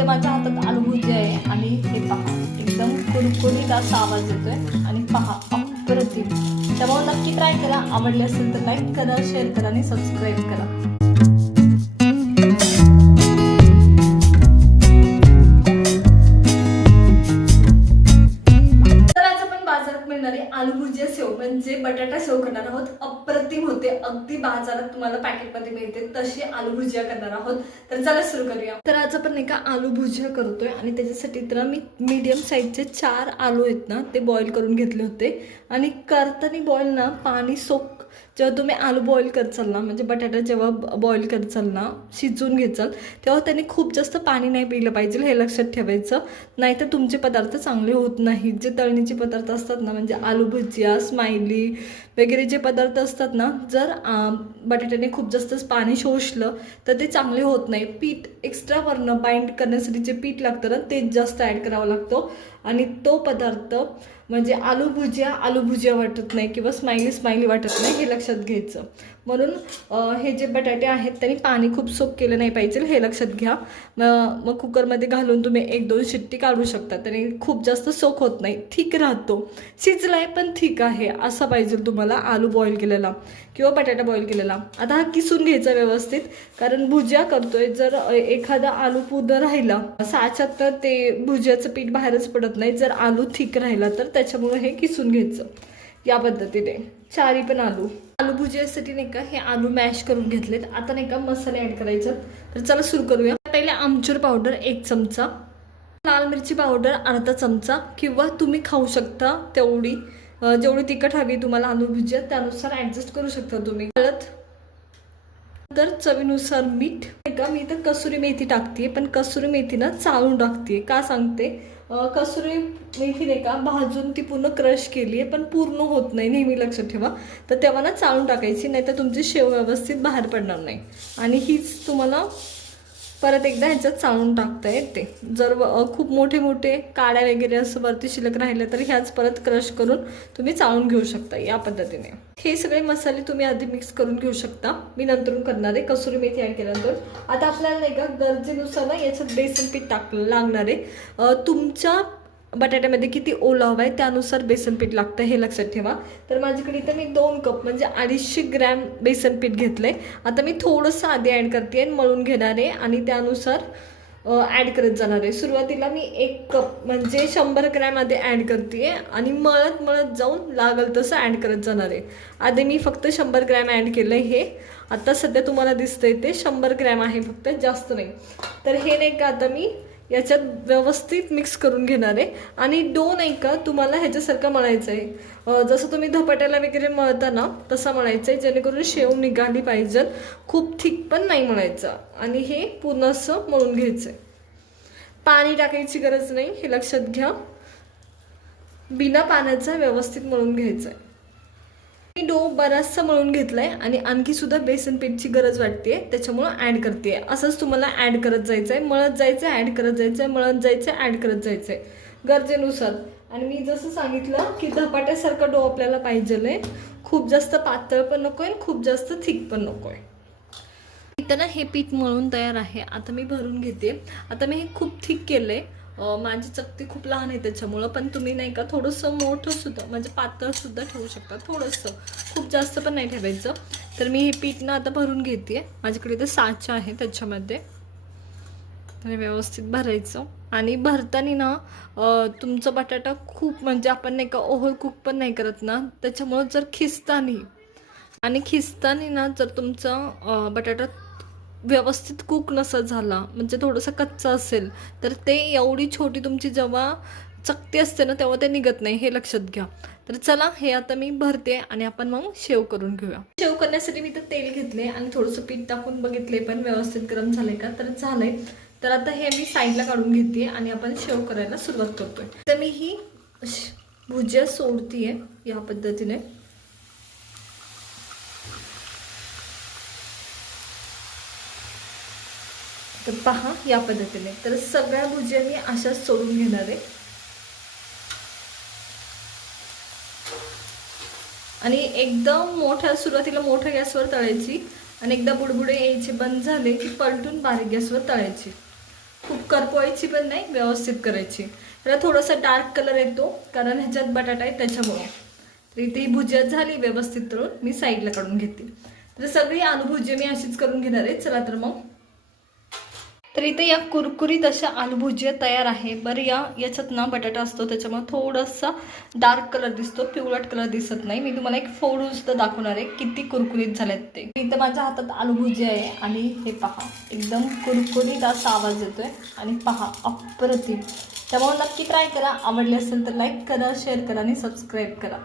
इथे माझ्या हातात आलू भुजिया आहे आणि हे पहा एकदम कुरकुरीत असा आवाज येतोय आणि पहा अप्रतिम. त्यामुळे नक्की ट्राय करा. आवडले असेल तर लाईक करा, शेअर करा आणि सबस्क्राईब करा. आलू भुजिया सेव म्हणजे बटाटा सेव करणार आहोत. अप्रतिम होते. अगदी बाजारात तुम्हाला पॅकेटमध्ये मिळते तशी आलू भुजिया करणार आहोत. तर चला सुरू करूया. तर आज आपण नाही का आलू भुजिया करतोय आणि त्याच्यासाठी तर मी मीडियम साईजचे 4 आलू आहेत ना ते बॉईल करून घेतले होते. आणि करताना बॉईल ना पाणी जेव्हा तुम्ही आलू बॉईल करचाल ना म्हणजे बटाटा जेव्हा बॉईल करचाल ना शिजवून घेचाल तेव्हा त्यांनी खूप जास्त पाणी नाही पिलं पाहिजे हे लक्षात ठेवायचं. नाहीतर तुमचे पदार्थ चांगले होत नाहीत. जे तळणीचे पदार्थ असतात ना म्हणजे आलू भुजिया, स्माइली वगैरे जे पदार्थ असतात ना जर बटाट्याने खूप जास्त पाणी शोषलं तर ते चांगले होत नाही. पीठ एक्स्ट्रा वरनं बाइंड करण्यासाठी जे पीठ लागतं ना तेच जास्त ॲड करावं लागतो आणि तो पदार्थ म्हणजे आलू भुजिया वाटत नाही किंवा स्माइली वाटत नाही हे लक्षात घ्यायचं. म्हणून हे जे बटाटे आहेत त्यांनी पाणी खूप सोक केलं नाही पाहिजे हे लक्षात घ्या. मग कुकरमध्ये घालून तुम्ही 1-2 शिट्टी काढू शकता. त्याने खूप जास्त सोक होत नाही, ठीक राहतो. शिजलाय पण ठीक आहे असा पाहिजे तुम्हाला आलू बॉईल केलेला किंवा बटाटा बॉईल केलेला. आता हा किसून घ्यायचा व्यवस्थित कारण भुजिया करतोय. जर एखादा आलू पूर्ण राहिला साच्यात तर ते भुजियाचं पीठ बाहेरच पडत नाही. जर आलू थिक राहिला तर त्याच्यामुळे हे किसून घ्यायचं या पद्धतीने. 4 पण आलू भुजियासाठी नाही का हे आलू मॅश करून घेतलेत. आता नाही का मसाले ॲड करायचे. तर चला सुरू करूया. पहिले आमचूर पावडर 1 चमचा, लाल मिरची पावडर अर्धा चमचा किंवा तुम्ही खाऊ शकता तेवढी जेवढी तिखट हवी तुम्हाला आलू भुजिया त्यानुसार ॲडजस्ट करू शकता तुम्ही. हळद, तर चवीनुसार मीठ. का मी तर कसुरी मेथी टाकते पण कसुरी मेथी ना चाळून टाकते. का सांगते, कसुरी मेथी नाही का भाजून ती पूर्ण क्रश केली आहे पण पूर्ण होत नाही नेहमी लक्षात ठेवा. तर तेव्हा ना चाळून टाकायची नाही तर तुमची शेव व्यवस्थित बाहेर पडणार नाही. आणि हीच तुम्हाला परत एकदा ह्याच्यात चाळून टाकता येते. जर खूप मोठे काड्या वगैरे असं वरती शिल्लक राहिले तर ह्याच परत क्रश करून तुम्ही चाळून घेऊ शकता या पद्धतीने. हे सगळे मसाले तुम्ही आधी मिक्स करून घेऊ शकता. मी नंतरून करणार आहे कसुरी मेथी ॲड केल्यानंतर. आता आपल्याला नाही का गरजेनुसार ना याच्यात बेसन पीठ टाकलं लागणार आहे. तुमच्या बटाट्यामध्ये किती ओला हवा आहे त्यानुसार बेसन पीठ लागतं हे लक्षात ठेवा. तर माझ्याकडे इथं मी 2 कप म्हणजे 250 ग्रॅम बेसन पीठ घेतलं आहे. आता मी थोडंसं आधी ॲड करते आणि मळून घेणार आहे आणि त्यानुसार ॲड करत जाणार आहे. सुरुवातीला मी 1 कप म्हणजे 100 ग्रॅम आधी ॲड करते आणि मळत जाऊन लागल तसं ॲड करत जाणार आहे. आधी मी फक्त 100 ग्रॅम ॲड केलं आहे. हे आता सध्या तुम्हाला दिसतंय ते 100 ग्रॅम आहे फक्त, जास्त नाही. तर हे नाही का आता मी याच्यात व्यवस्थित मिक्स करून घेणार आहे. आणि डो नाही का तुम्हाला ह्याच्यासारखं मळायचं आहे. जसं तुम्ही धपाट्याला वगैरे मळता ना तसं मळायचं आहे जेणेकरून शेव निघाली पाहिजे. खूप थिक पण नाही मळायचं. आणि हे पूर्ण असं मळून घ्यायचं आहे. पाणी टाकायची गरज नाही हे लक्षात घ्या. बिना पाण्याचा व्यवस्थित मळून घ्यायचं आहे. मी डो बराचसा मळून घेतलाय आणि आणखी सुद्धा बेसन पीठची गरज वाटते त्याच्यामुळं ॲड करते. असंच तुम्हाला ॲड करत जायचं आहे, मळत जायचं आहे, ॲड करत जायचं आहे, मळत जायचं आहे, ॲड करत जायचं आहे गरजेनुसार. आणि मी जसं सांगितलं की धपाट्यासारखा डो आपल्याला पाहिजे. खूप जास्त पातळ पण नको आहे, खूप जास्त थिक पण नको आहे. इथं ना हे पीठ मळून तयार आहे. आता मी भरून घेते. आता मी हे खूप थिक केलं आहे. माझी चकती खूप लहान आहे त्याच्यामुळं. पण तुम्ही नाही का थोडंसं मोठंसुद्धा म्हणजे पातळसुद्धा ठेवू शकता. थोडंसं, खूप जास्त पण नाही ठेवायचं. तर मी हे पीठ ना आता भरून घेते. माझ्याकडे इथे साचा आहे त्याच्यामध्ये. तर व्यवस्थित भरायचं. आणि भरताना ना तुमचा बटाटा खूप म्हणजे आपण नाही का ओव्हर कुक पण नाही करत ना त्याच्यामुळं जर खिसतानी ना जर तुमचा बटाटा व्यवस्थित कुक नसा झाला म्हणजे थोडंसं कच्चा असेल तर ते एवढी छोटी तुमची जेव्हा चकती असते ना तेव्हा ते निघत नाही हे लक्षात घ्या. तर चला हे आता मी भरते आणि आपण मग शेव करून घेऊया. शेव करण्यासाठी मी तर तेल घेतले आणि थोडंसं पीठ टाकून बघितले पण व्यवस्थित गरम झालंय का तर झालंय. तर आता हे मी साईडला काढून घेते आणि आपण शेव करायला सुरुवात करतोय. तर मी ही भुजिया सोडतीये या पद्धतीने. तर पहा या पद्धतीने. तर सगळ्या भुजिया मी अशाच सोडून घेणार आहे. आणि एकदम सुरुवातीला मोठ्या गॅसवर तळायची आणि एकदा बुडबुडे यायचे बंद झाले की पलटून बारीक गॅसवर तळायची. खूप करपवायची पण नाही, व्यवस्थित करायची. त्याला थोडासा डार्क कलर येतो कारण ह्याच्यात बटाटा आहे त्याच्यामुळं. तर इथे ही भुजिया झाली व्यवस्थित तळून मी साईडला काढून घेते. तर सगळी आलू भुजिया मी अशीच करून घेणार आहे. चला तर मग. तर इथे या कुरकुरीत अशा आलू भुजिया तयार आहे. बरं याच्यात ना बटाटा असतो त्याच्यामुळे थोडासा डार्क कलर दिसतो, पिवळट कलर दिसत नाही. मी तुम्हाला एक फोडून सुद्धा दाखवणार आहे किती कुरकुरीत झालेत ते. इथं माझ्या हातात आलू भुजिया आहे आणि हे पहा एकदम कुरकुरीत असा आवाज येतोय आणि पहा अप्रतिम. त्यामुळे नक्की ट्राय करा. आवडले असेल तर लाईक करा, शेअर करा आणि सबस्क्राईब करा.